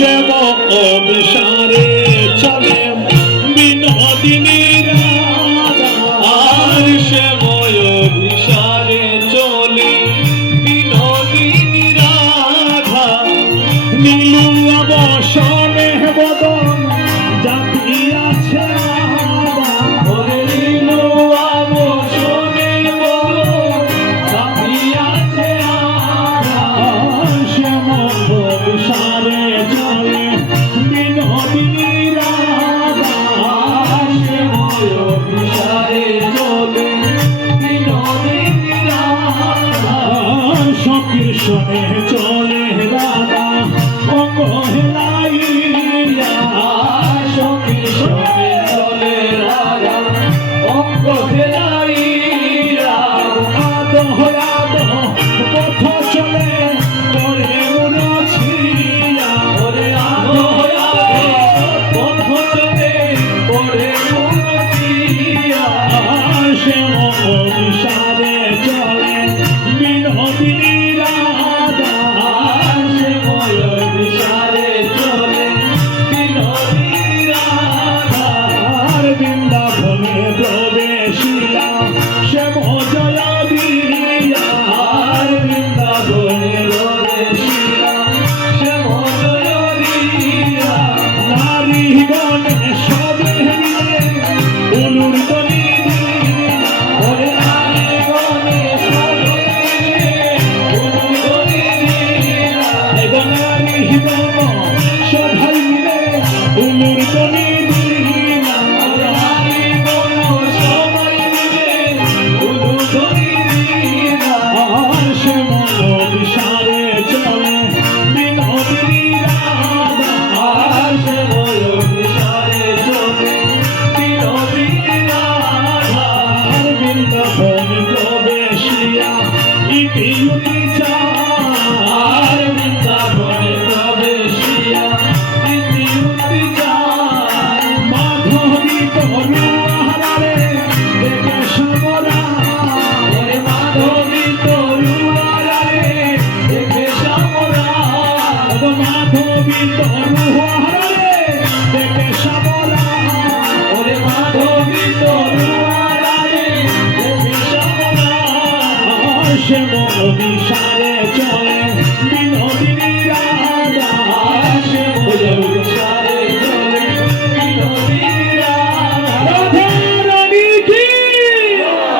শ্যাম অভিসারে চলে বিনোদিনী রাধা। আর শ্যাম অভিসারে চলে বিনোদিনী রাধা। নীলু অবসনে বদন জাপিয়াছে আধা। ওরে নীলু অবসনে বদন জাপিয়াছে আধা। শ্যাম অভিসারে চলে বিনোদিনী রাধা। শ্যাম অভিসারে চলে বিনোদিনী রাধা। সকীর্ষণে চলে রাধা অঙ্গ হেলাইয়া। সকীর্ষণে চলে রাধা অঙ্গ হেলাইয়া। আদো আদো পথ চলে পরে মুরছিয়া। ওরে আদো আদো পথ চলে পরে মুরছিয়া। শ্যাম অভিসারে চলে বিনোদিনী রাধা। শ্যাম অভিসারে চলে বিনোদিনী রাধা। বৃন্দাবনে প্রবেশিলা শ্যাম জয়া দিয়া। বৃন্দাবনে প্রবেশিলা শ্যাম জয়া দিয়া। নারীগণে সবে মিলে উলুর তলি দিয়া। ওরে নারীগণে সবে মিলে উলুর তলি দিয়া। নারীগণ সবাই মিলে উলুর তলি দিয়া। নারীগণ সবাই মিলে উলুর তলি দিয়া। শ্যাম অভিসারে চলে বিনোদিনী রাধা। শ্যাম অভিসারে চলে বিনোদিনী রাধা। বৃন্দাবনে প্রবেশিয়া ইতি উতি চায়। বৃন্দাবনে প্রবেশিয়া ইতি উতি চায়। মাধবী তরুয়ারে দেখে সমরা। ওরে মাধবী তরুয়ারে দেখে সমরা। মাধবী তরুয়ারে দেখে সমরা। ওরে মাধবী তরুয়ারে দেখে সমরা। শ্যাম অভিসারে চলে